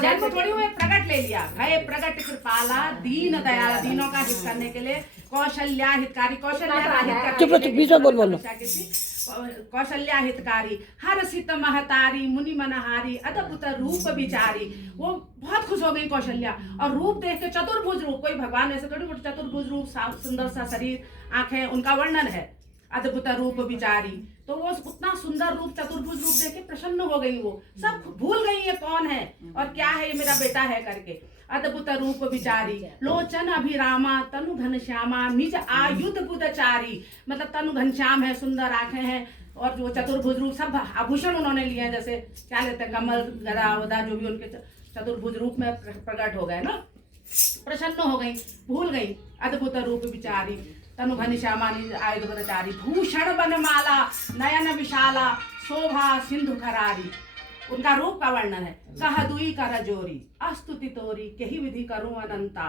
जन्म थोड़ी हुए, प्रकट ले लिया, भय प्रकट कृपाला दीन दयाला, दीनों का हित करने के लिए, कौशल्या हितकारी, कौशल्या का हित कौशल्या हितकारी, हर सित महतारी मुनि मनहारी अद्भुत रूप विचारी। वो बहुत खुश हो गई कौशल्या, और रूप देख के चतुर्भुज रूप, कोई भगवान ऐसे थोड़ी चतुर्भुज रूप, सुंदर सा शरीर, आंखें, उनका वर्णन है, अद्भुत रूप विचारी। तो वो उतना सुंदर रूप, चतुर्भुज रूप देख के प्रसन्न हो गई, वो सब भूल गई ये कौन है और क्या है, ये मेरा बेटा है करके। अद्भुत रूप विचारी, लोचन अभिरामा तनु घनश्यामा निज आयुध बुधचारी, मतलब तनु घनश्याम है, सुंदर आंखें हैं, और जो चतुर्भुज रूप, सब आभूषण उन्होंने लिए हैं, जैसे क्या लेते हैं, कमल गदा वदा, जो भी उनके चतुर्भुज रूप में प्रकट हो गए ना, प्रसन्न हो गई, भूल गई। अद्भुत रूप विचारी तनु घनश्यामा निज आयुध बुधचारी, भूषण बनमाला नयन विशाला शोभा सिंधु खरारी। उनका रूप का वर्णन है, कह दुई कर जोरी अस्तुति तोरी, कही विधि करूं अनंता।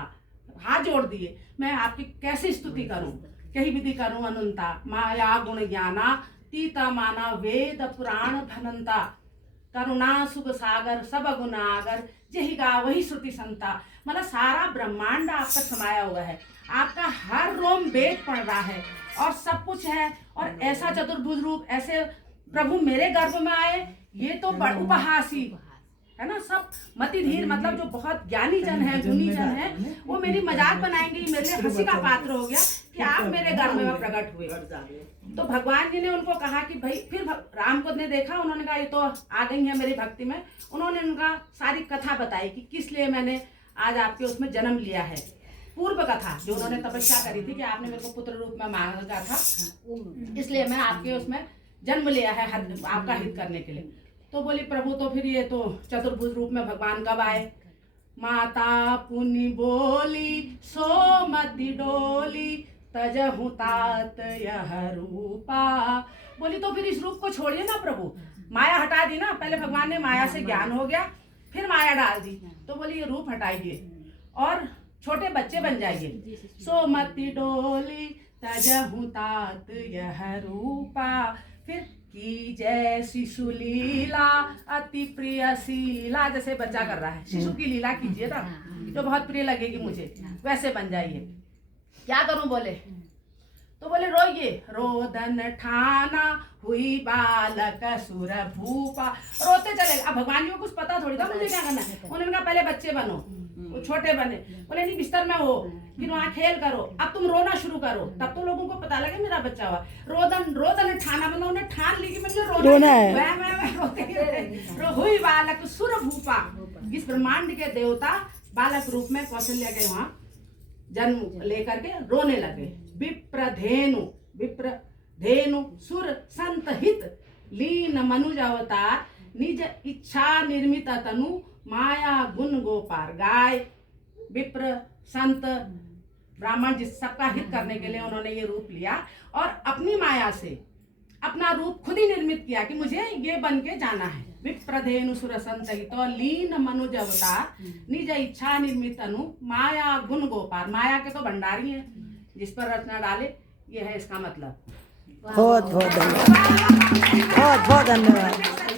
हाथ जोड़ दिए, मैं आपकी कैसे स्तुति करूं, कही विधि करूं अनंता। माया गुण ज्ञाना तीता माना वेद पुराण धनंता, करुणा सुख सागर सब गुण आगर, जही गा वही श्रुति संता। मतलब सारा ब्रह्मांड आप तक समाया हुआ है, आपका हर रोम वेद पढ़ रहा है और सब कुछ है, और ऐसा चतुर्भुज रूप, ऐसे प्रभु मेरे गर्भ में आए, ये तो उपहासी है ना। सब मति धीर, मतलब जो बहुत ज्ञानी जन है, गुणी जन है, वो मेरी मजाक बनाएंगे, मेरे लिए हंसी का पात्र हो गया कि आप मेरे गर्भ में प्रकट हुए। तो भगवान जी ने उनको कहा कि भाई, फिर राम को ने देखा, उन्होंने कहा ये तो आ गई है मेरी भक्ति में। उन्होंने उनका सारी कथा बताई कि किस लिए मैंने आज आपके उसमें जन्म लिया है, पूर्व कथा जो उन्होंने तपस्या करी थी कि आपने मेरे को पुत्र रूप में मांगा था, इसलिए मैं आपके उसमें जन्म लिया है आपका हित करने के लिए। तो बोली प्रभु, तो फिर ये तो चतुर्भुज रूप में भगवान कब आए। माता पुनि बोली सोमति डोली तजहु तात यह रूपा। बोली तो फिर इस रूप को छोड़िए ना प्रभु, माया हटा दी ना, पहले भगवान ने माया से ज्ञान हो गया, फिर माया डाल दी, तो बोली ये रूप हटाइए और छोटे बच्चे बन जाइए। सोमति डोली तजहु तात यह रूपा, फिर की जय शिशु लीला अति प्रिय शीला, जैसे बच्चा कर रहा है, शिशु की लीला कीजिए ना, जो बहुत प्रिय लगेगी मुझे, वैसे बन जाइए। क्या करूं बोले, तो बोले रोइए। रोदन ठाना हुई बालक सुर भूपा, रोते चले। अब भगवान जी को कुछ पता थोड़ी था मुझे क्या करना है, उन्होंने कहा पहले बच्चे बनो, वो छोटे बने, बोले नहीं बिस्तर में हो, फिर वहाँ खेल करो, अब तुम रोना शुरू करो, तब तो लोगों को पता लगे मेरा बच्चा हुआ। रोदन ठाना, मतलब उन्हें ठान ली कि मुझे रोना है, मैं रोते हुई बालक सुर भूपा, इस ब्रह्मांड के देवता बालक रूप में कौशल्या के वहाँ जन्म लेकर के रोने लगे। विप्र धेनु सुर संत हित लीन मनुज अवतार, निज इच्छा निर्मित तनु माया गुण गोपार। गाय, विप्र, संत, ब्राह्मण, जिस सबका हित करने के लिए उन्होंने ये रूप लिया, और अपनी माया से अपना रूप खुद ही निर्मित किया कि मुझे ये बन के जाना है। विप्रधेनु सुर संत हित लीन मनुज अवतार, निज इच्छा निर्मित तनु माया गुण गोपार। माया के तो भंडारी है, जिस पर रचना डाले, ये है इसका मतलब। बहुत बहुत धन्यवाद, बहुत बहुत धन्यवाद।